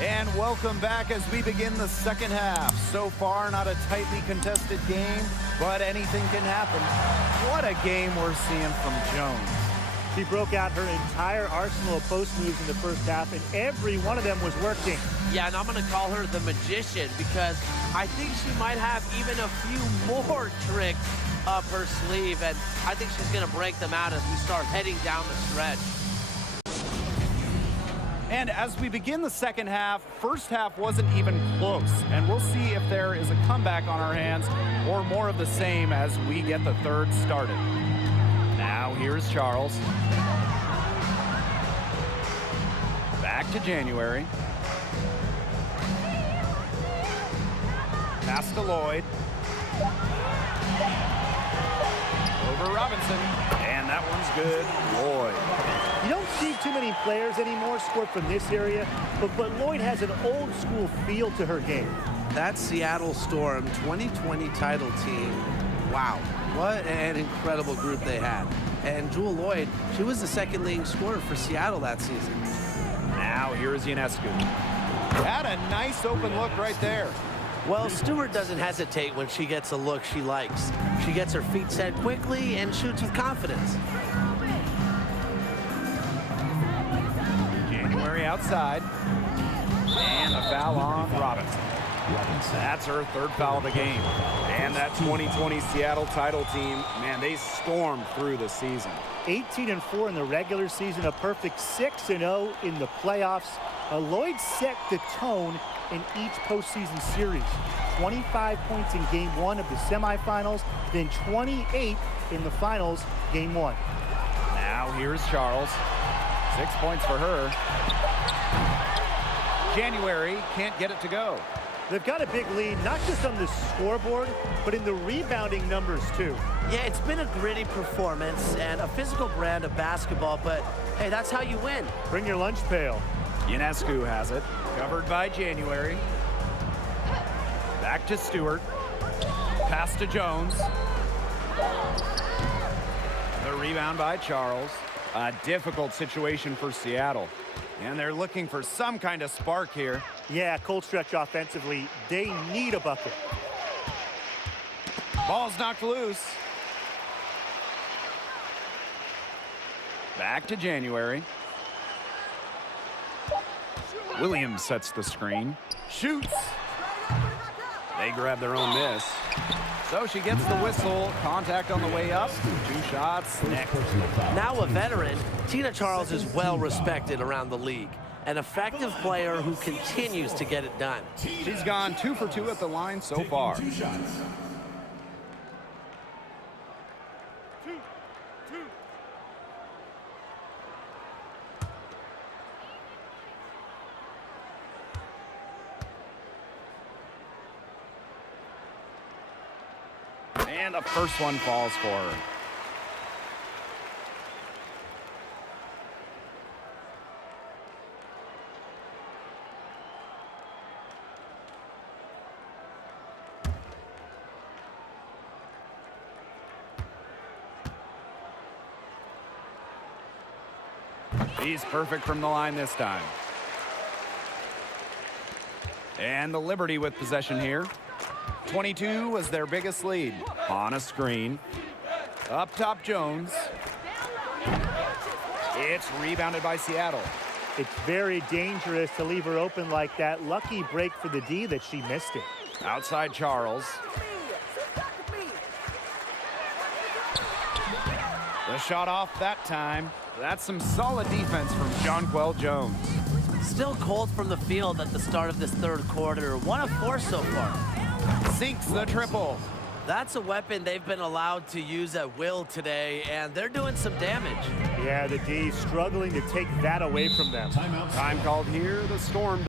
And welcome back as we begin the second half. So far, not a tightly contested game, but anything can happen. What a game we're seeing from Jones. She broke out her entire arsenal of post moves in the first half, and every one of them was working. Yeah, and I'm going to call her the magician because I think she might have even a few more tricks up her sleeve, and I think she's going to break them out as we start heading down the stretch. And as we begin the second half, first half wasn't even close. And we'll see if there is a comeback on our hands or more of the same as we get the third started. Now here's Charles. Back to January. Pass to Lloyd. Over Robinson. And that one's good. Lloyd. You don't see too many players anymore score from this area, but Lloyd has an old school feel to her game. That Seattle Storm 2020 title team, wow, what an incredible group they had. And Jewel Lloyd, she was the second leading scorer for Seattle that season. Now here's Ionescu. Had a nice open look right there. Well, Stewart doesn't hesitate when she gets a look she likes. She gets her feet set quickly and shoots with confidence. January outside. And a foul on Robinson. That's her third foul of the game. And that 2020 Seattle title team, man, they stormed through the season. 18-4 in the regular season, a perfect 6-0 in the playoffs. Lloyd set the tone in each postseason series. 25 points in game one of the semifinals, then 28 in the finals, game one. Now here's Charles. 6 points for her. January can't get it to go. They've got a big lead, not just on the scoreboard, but in the rebounding numbers, too. Yeah, it's been a gritty performance and a physical brand of basketball, but hey, that's how you win. Bring your lunch pail. Ionescu has it. Covered by January. Back to Stewart. Pass to Jones. The rebound by Charles. A difficult situation for Seattle. And they're looking for some kind of spark here. Yeah, cold stretch offensively. They need a bucket. Ball's knocked loose. Back to January. Williams sets the screen. Shoots. They grab their own miss. So she gets the whistle. Contact on the way up. 2 shots next. Now a veteran, Tina Charles is well respected around the league. An effective player who continues to get it done. She's gone 2 for 2 at the line so far. And the first one falls for her. She's perfect from the line this time. And the Liberty with possession here. 22 was their biggest lead. On a screen. Up top, Jones. It's rebounded by Seattle. It's very dangerous to leave her open like that. Lucky break for the D that she missed it. Outside Charles. The shot off that time. That's some solid defense from Jonquel Jones. Still cold from the field at the start of this third quarter. 1 of 4 so far. Sinks the triple. That's a weapon they've been allowed to use at will today, and they're doing some damage. Yeah, the D struggling to take that away from them. Time called here. The Storm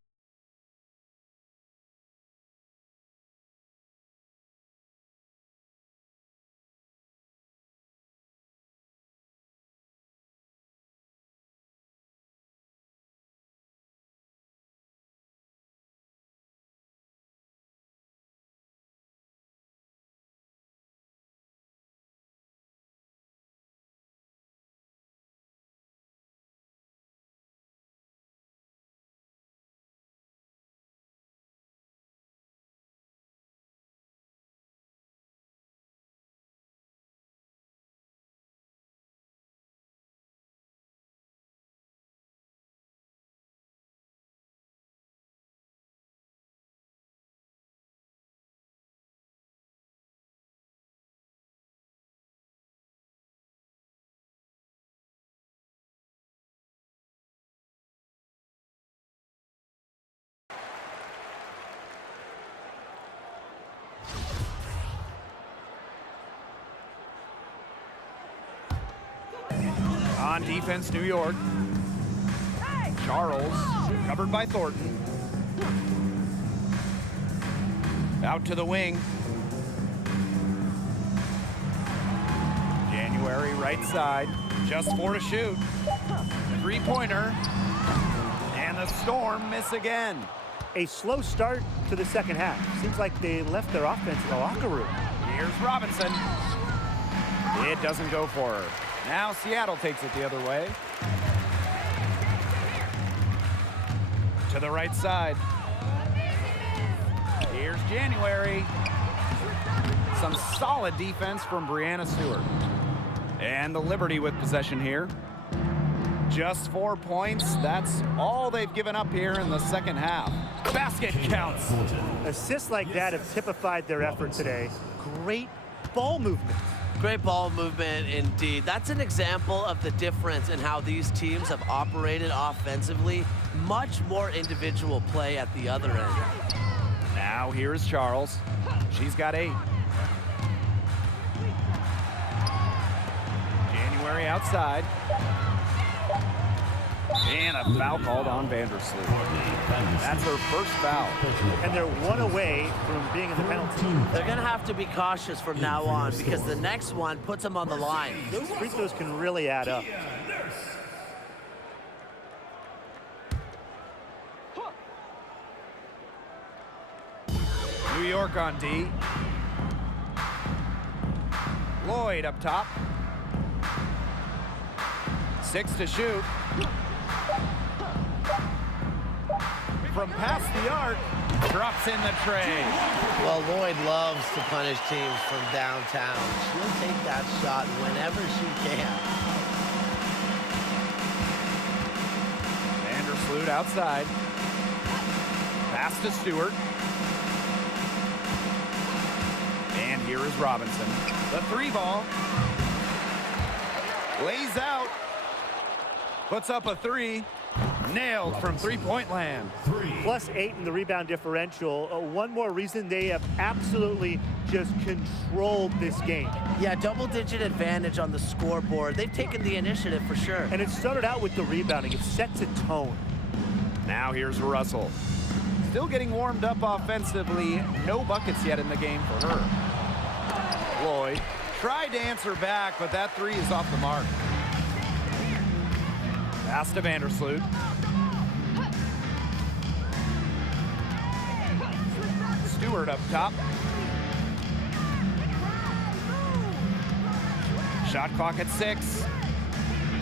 On defense, New York. Charles, covered by Thornton. Out to the wing. January, right side. Just 4 to shoot. Three-pointer. And the Storm miss again. A slow start to the second half. Seems like they left their offense in the locker room. Here's Robinson. It doesn't go for her. Now Seattle takes it the other way. To the right side. Here's January. Some solid defense from Brianna Stewart. And the Liberty with possession here. Just 4 points. That's all they've given up here in the second half. Basket counts. Assists like that have typified their effort today. Great ball movement. Great ball movement indeed. That's an example of the difference in how these teams have operated offensively. Much more individual play at the other end. Now here's Charles. She's got 8. January outside. And a foul called on Vandersloot. That's her first foul. And they're 1 away from being in the penalty. They're going to have to be cautious from now on because the next one puts them on the line. Those free throws can really add up. New York on D. Lloyd up top. 6 to shoot. From past the arc, drops in the tray. Well, Lloyd loves to punish teams from downtown. She'll take that shot whenever she can. Vandersloot outside. Pass to Stewart. And here is Robinson. The 3 ball. Lays out. Puts up a 3. Nailed from three-point land. +8 in the rebound differential. One more reason they have absolutely just controlled this game. Yeah, double-digit advantage on the scoreboard. They've taken the initiative for sure. And it started out with the rebounding. It sets a tone. Now here's Russell. Still getting warmed up offensively. No buckets yet in the game for her. Lloyd tried to answer back, but that 3 is off the mark. Pass to Vandersloot. Stewart up top. Shot clock at 6.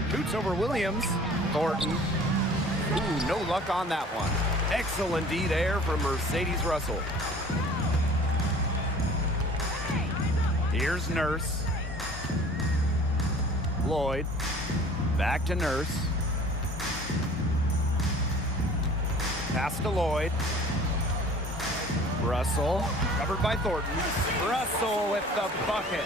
Shoots over Williams. Thornton. Ooh, no luck on that one. Excellent D there from Mercedes Russell. Here's Nurse. Lloyd. Back to Nurse. Pass to Lloyd. Russell, covered by Thornton. Russell with the bucket.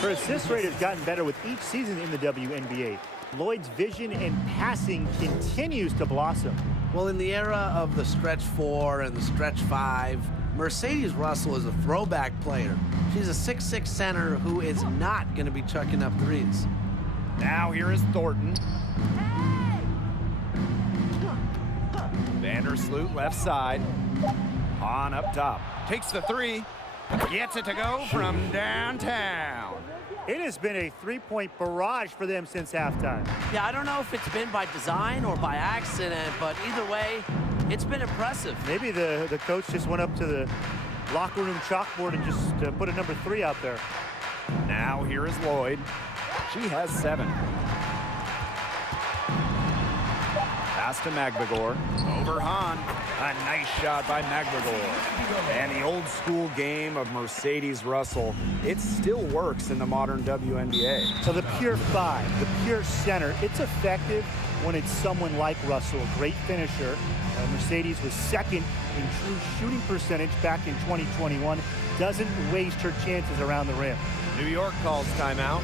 Her assist rate has gotten better with each season in the WNBA. Lloyd's vision and passing continues to blossom. Well, in the era of the stretch 4 and the stretch 5, Mercedes Russell is a throwback player. She's a 6'6" center who is not going to be chucking up threes. Now here is Thornton. Vandersloot left side. On up top. Takes the 3. Gets it to go from downtown. It has been a three-point barrage for them since halftime. Yeah, I don't know if it's been by design or by accident, but either way, it's been impressive. Maybe the coach just went up to the locker room chalkboard and just put a number 3 out there. Now here is Lloyd. She has 7. Pass to Magbegor. Over Hahn. A nice shot by Magbegor. And the old school game of Mercedes Russell, it still works in the modern WNBA. So the pure 5, the pure center, it's effective when it's someone like Russell, a great finisher. Mercedes was 2nd in true shooting percentage back in 2021. Doesn't waste her chances around the rim. New York calls timeout.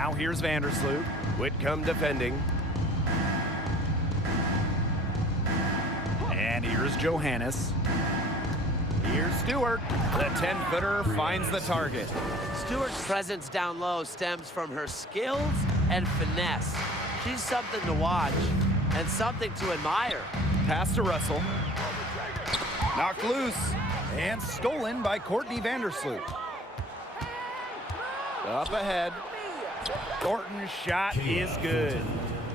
Now here's Vandersloot. Whitcomb defending. And here's Johannes. Here's Stewart. The 10-footer finds the target. Stewart's presence down low stems from her skills and finesse. She's something to watch and something to admire. Pass to Russell. Knocked loose and stolen by Courtney Vandersloot. Up ahead. Thornton's shot is good.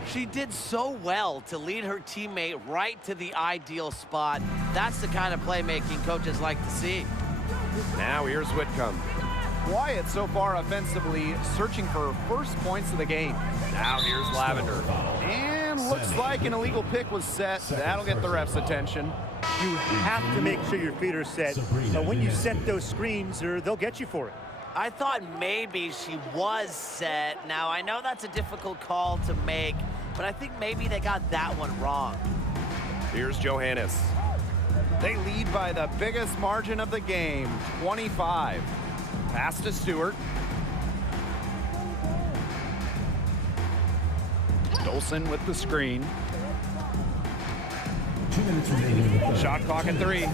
She did so well to lead her teammate right to the ideal spot. That's the kind of playmaking coaches like to see. Now here's Whitcomb. Wyatt so far offensively searching for first points of the game. Now here's Lavender. And looks like an illegal pick was set. That'll get the ref's attention. You have to make sure your feet are set. But when you set those screens, they'll get you for it. I thought maybe she was set. Now, I know that's a difficult call to make, but I think maybe they got that one wrong. Here's Johannes. They lead by the biggest margin of the game, 25. Pass to Stewart. Dolson with the screen. 2 minutes remaining. Shot clock at 3.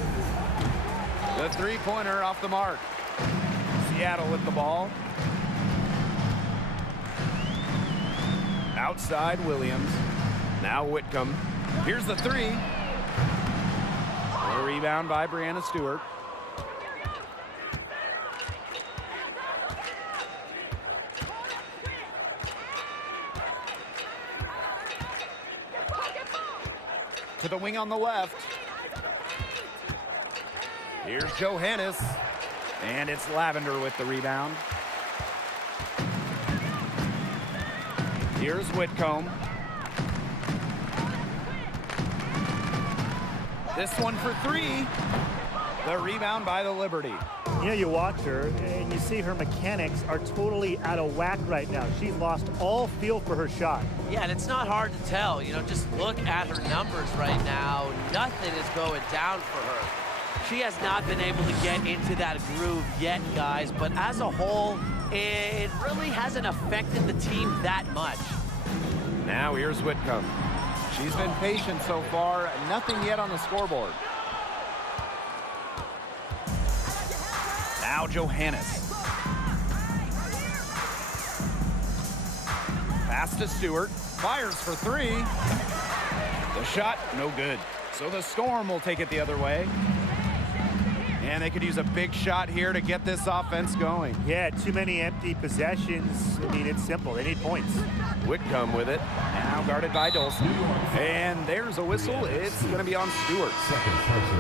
The three-pointer off the mark. Seattle with the ball. Outside Williams. Now Whitcomb. Here's the 3. A rebound by Brianna Stewart. To the wing on the left. Here's Johannes. And it's Lavender with the rebound. Here's Whitcomb. This one for 3. The rebound by the Liberty. You know, you watch her and you see her mechanics are totally out of whack right now. She's lost all feel for her shot. Yeah, and it's not hard to tell. You know, just look at her numbers right now. Nothing is going down for her. She has not been able to get into that groove yet, guys, but as a whole, it really hasn't affected the team that much. Now here's Whitcomb. She's been patient so far. Nothing yet on the scoreboard. Now Johannes. Pass to Stewart. Fires for 3. The shot, no good. So the Storm will take it the other way. And they could use a big shot here to get this offense going. Yeah, too many empty possessions. I mean, it's simple. They need points. Whitcomb with it. Now guarded by Dolson. And there's a whistle. It's going to be on Stewart.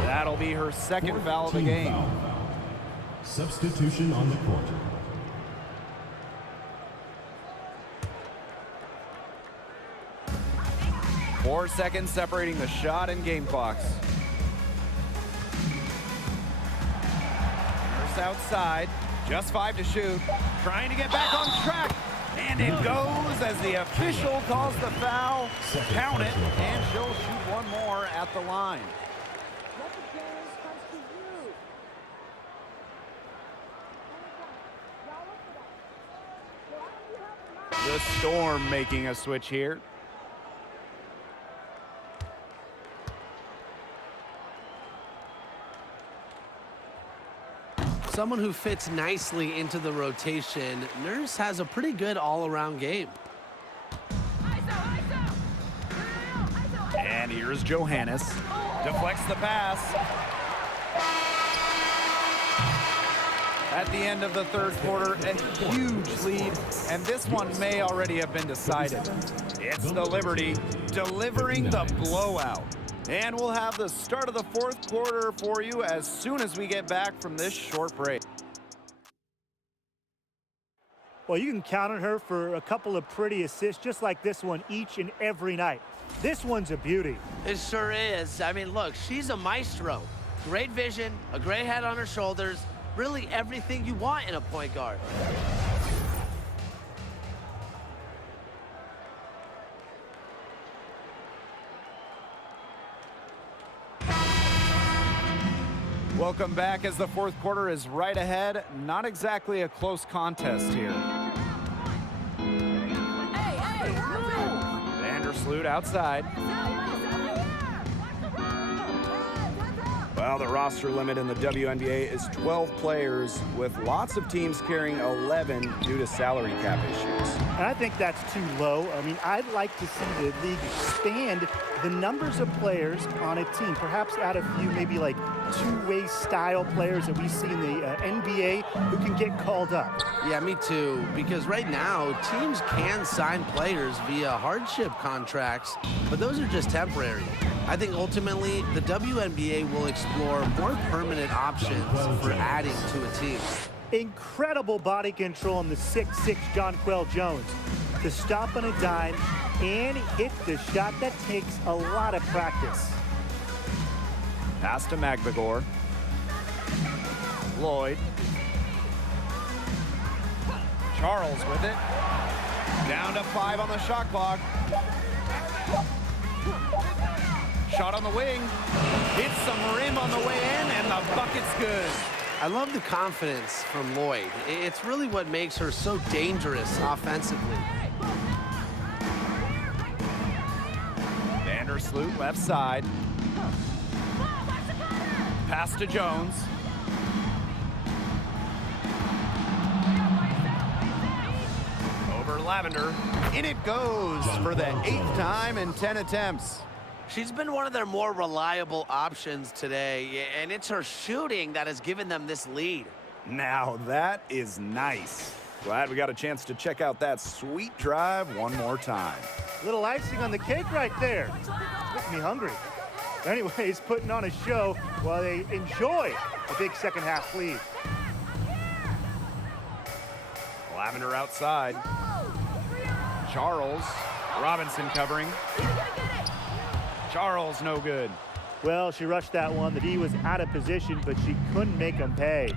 That'll be her second foul of the game. Substitution on the court. Four seconds separating the shot and game clocks. Outside, just 5 to shoot, trying to get back on track, and it goes as the official calls the foul. Count it, and she'll shoot one more at the line. The Storm making a switch here. Someone who fits nicely into the rotation. Nurse has a pretty good all-around game. And here's Johannes. Deflects the pass. At the end of the third quarter, a huge lead, and this one may already have been decided. It's the Liberty delivering the blowout. And we'll have the start of the fourth quarter for you as soon as we get back from this short break. Well, you can count on her for a couple of pretty assists just like this one each and every night. This one's a beauty. It sure is. I mean, look, she's a maestro. Great vision, a great head on her shoulders, really everything you want in a point guard. Welcome back as the fourth quarter is right ahead. Not exactly a close contest here. Vandersloot outside. Well, the roster limit in the WNBA is 12 players, with lots of teams carrying 11 due to salary cap issues. And I think that's too low. I mean, I'd like to see the league expand the numbers of players on a team, perhaps add a few maybe like two-way style players that we see in the NBA who can get called up. Yeah, me too, because right now teams can sign players via hardship contracts, but those are just temporary. I think ultimately the WNBA will explore more permanent options for adding to a team. Incredible body control on the 6'6" Jonquel Jones to stop on a dime and hit the shot that takes a lot of practice. Pass to Magbagor. Lloyd. Charles with it. Down to 5 on the shot clock. Shot on the wing. Hits some rim on the way in, and the bucket's good. I love the confidence from Lloyd. It's really what makes her so dangerous offensively. Vandersloot left side. Pass to Jones. Over Lavender. In it goes for the 8th time in 10 attempts. She's been one of their more reliable options today, and it's her shooting that has given them this lead. Now that is nice. Glad we got a chance to check out that sweet drive one more time. Little icing on the cake right there. Making me hungry. Anyways, putting on a show while they enjoy a big second half lead. Lavender outside. Charles. Robinson covering. Charles no good. Well, she rushed that one. The D was out of position, but she couldn't make them pay.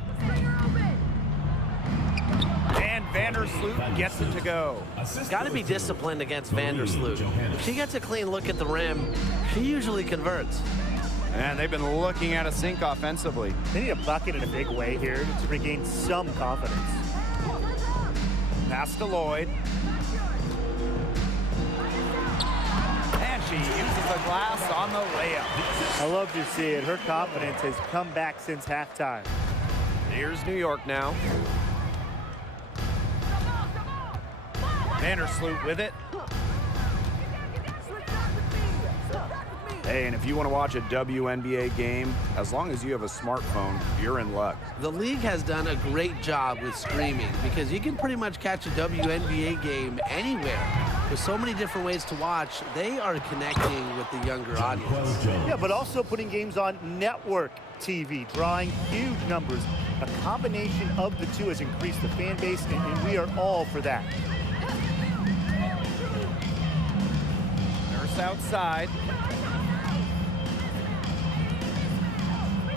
And Vandersloot gets it to go. Got to be disciplined against Vandersloot. If she gets a clean look at the rim, she usually converts. And they've been looking at a sink offensively. They need a bucket in a big way here to regain some confidence. Pass to Lloyd. And she uses the glass on the layup. I love to see it. Her confidence has come back since halftime. Here's New York now. Vandersloot with it. Hey, and if you want to watch a WNBA game, as long as you have a smartphone, you're in luck. The league has done a great job with streaming because you can pretty much catch a WNBA game anywhere. With so many different ways to watch, they are connecting with the younger audience. Yeah, but also putting games on network TV, drawing huge numbers. A combination of the two has increased the fan base, and we are all for that. Nurse outside.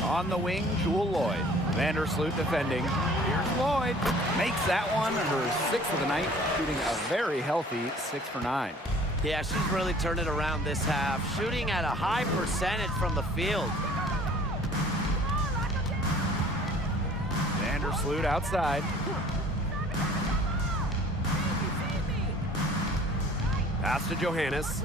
On the wing, Jewel Lloyd. Vandersloot defending. Here's Lloyd. Makes that one her 6th of the night, shooting a very healthy 6 for 9. Yeah, she's really turned it around this half, shooting at a high percentage from the field. Vandersloot outside. Pass to Johannes.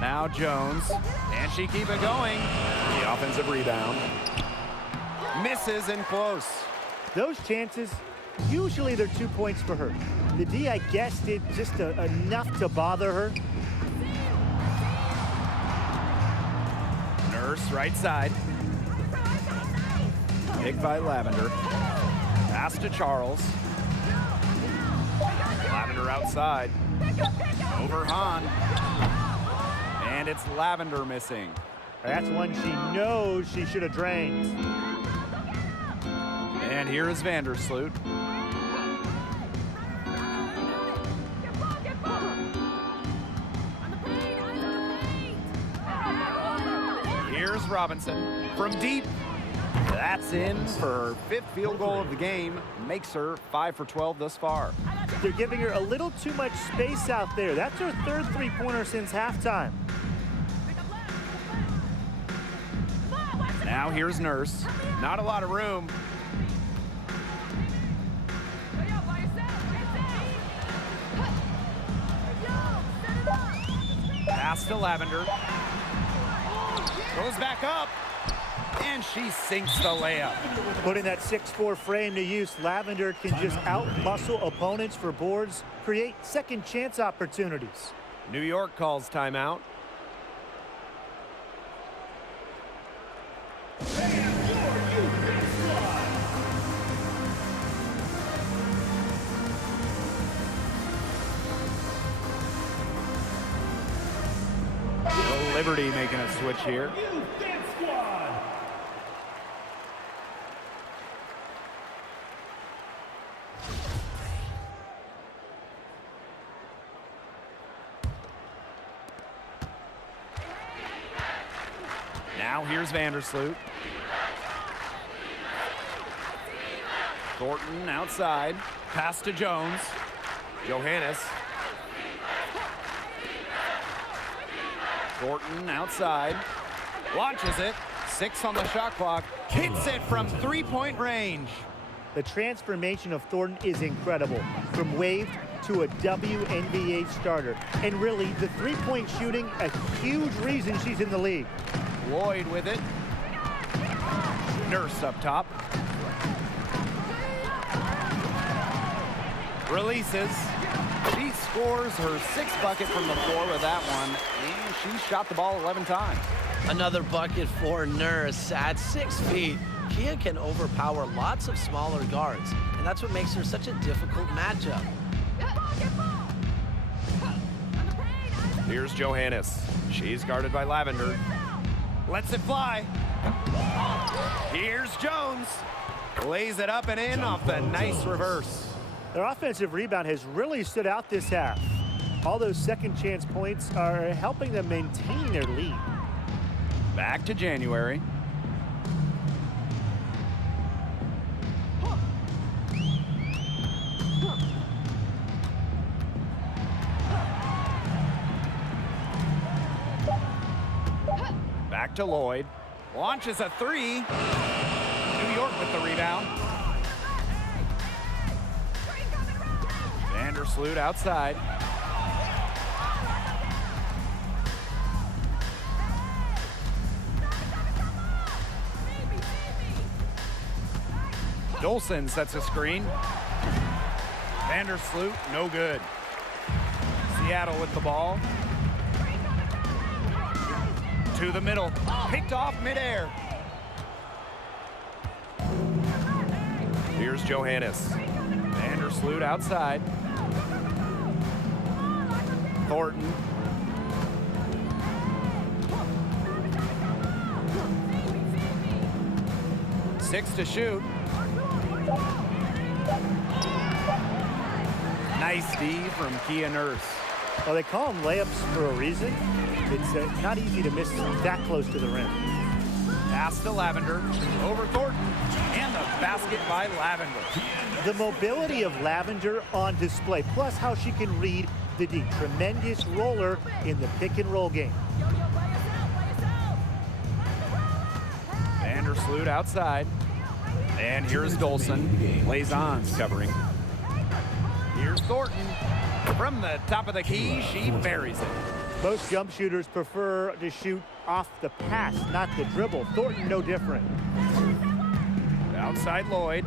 Now Jones. And she keep it going. The offensive rebound. Misses and close. Those chances, usually they're 2 points for her. The D, I guess, did just enough to bother her. Nurse right side. Pick by Lavender. Pass to Charles. Lavender outside. Over Hahn. And it's Lavender missing. That's one she knows she should have drained. And here is Vandersloot. Here's Robinson from deep. That's in for her 5th field goal of the game. Makes her 5 for 12 thus far. They're giving her a little too much space out there. That's her 3rd three-pointer since halftime. Now here's Nurse. Not a lot of room. Pass to Lavender. Goes back up. And she sinks the layup. Putting that 6'4" frame to use, Lavender can just out-muscle opponents for boards, create second chance opportunities. New York calls timeout. Liberty making a switch here. Now here's Vandersloot. Thornton outside. Pass to Jones. Johannes. Thornton outside. Launches it. 6 on the shot clock. Hits it from three-point range. The transformation of Thornton is incredible. From waived to a WNBA starter. And really, the three-point shooting, a huge reason she's in the league. Lloyd with it. Nurse up top. Releases. She scores her 6th bucket from the floor with that one. And she shot the ball 11 times. Another bucket for Nurse. At 6 feet, Kia can overpower lots of smaller guards, and that's what makes her such a difficult matchup. Here's Johannes. She's guarded by Lavender. Lets it fly. Here's Jones. Lays it up and in off the nice reverse. Their offensive rebound has really stood out this half. All those second chance points are helping them maintain their lead. Back to January. Back to Lloyd. Launches a 3. New York with the rebound. Vandersloot outside. Dolson sets a screen. Vandersloot, no good. Seattle with the ball. To the middle. Picked off midair. Here's Johannes. Vandersloot outside. Thornton. Six to shoot. Nice D from Kia Nurse. Well, they call them layups for a reason. It's not easy to miss that close to the rim. Pass to Lavender. Over Thornton. And the basket by Lavender. The mobility of Lavender on display, plus how she can read the D. Tremendous roller in the pick and roll game. Vandersloot outside. And here's Dolson. Laison's covering. Here's Thornton. From the top of the key, she buries it. Most jump shooters prefer to shoot off the pass, not the dribble. Thornton, no different. Outside Lloyd.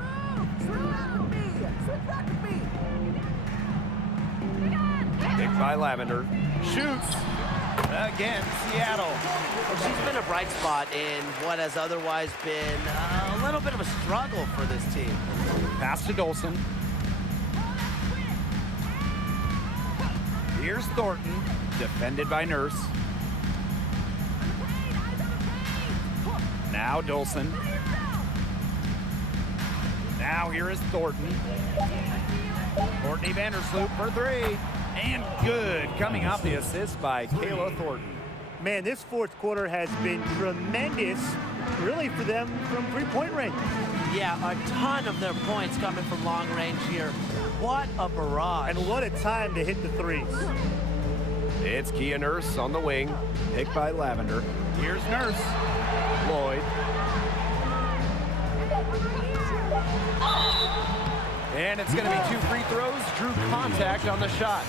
Picked by Lavender. Shoots. Again, Seattle. Well, she's been a bright spot in what has otherwise been a little bit of a struggle for this team. Pass to Dolson. Here's Thornton, defended by Nurse. Now Dolson. Now here is Thornton. Courtney Vandersloot for 3. And good, coming off the assist by Kayla Thornton. Man, this fourth quarter has been tremendous, really, for them from three-point range. Yeah, a ton of their points coming from long range here. What a barrage. And what a time to hit the threes. It's Kia Nurse on the wing, picked by Lavender. Here's Nurse. Lloyd. And it's going to be 2 free throws. Drew contact on the shot.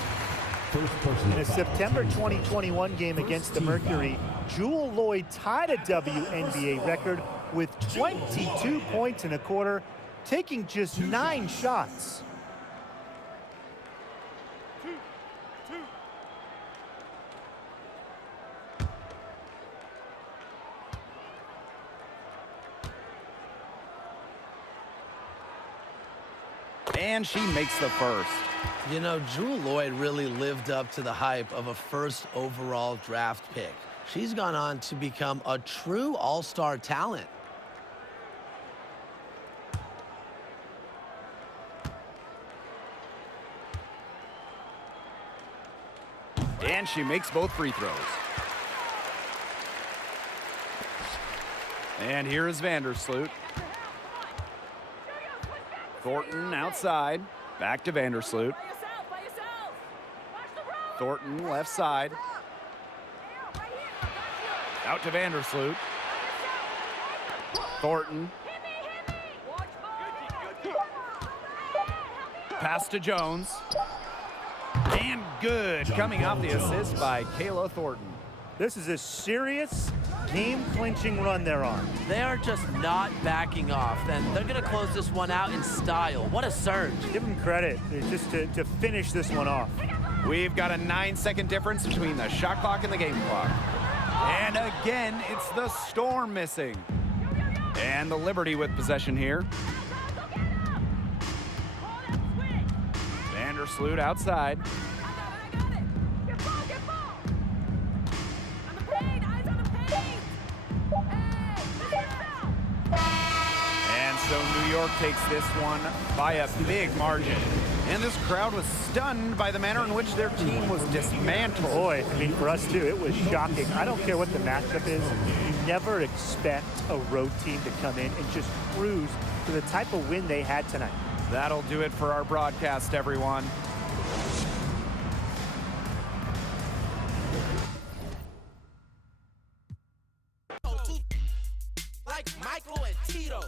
In a September 2021 game against the Mercury, Jewel Lloyd tied a WNBA record with 22 points in a quarter, taking just 9 shots. And she makes the first. You know, Jewel Lloyd really lived up to the hype of a first overall draft pick. She's gone on to become a true all-star talent. And she makes both free throws. And here is Vandersloot. Thornton outside. Back to Vandersloot. Thornton left side. Out to Vandersloot. Thornton. Pass to Jones. And good. Coming off the assist by Kayla Thornton. This is a serious game-clinching run they're on. They are just not backing off, and they're going to close this one out in style. What a surge. Give them credit just to finish this one off. We've got a 9-second difference between the shot clock and the game clock. And again, it's the Storm missing. And the Liberty with possession here. Vandersloot outside. And so New York takes this one by a big margin. And this crowd was stunned by the manner in which their team was dismantled. Boy, I mean, for us too, it was shocking. I don't care what the matchup is. You never expect a road team to come in and just cruise to the type of win they had tonight. That'll do it for our broadcast, everyone. Like Michael and Tito.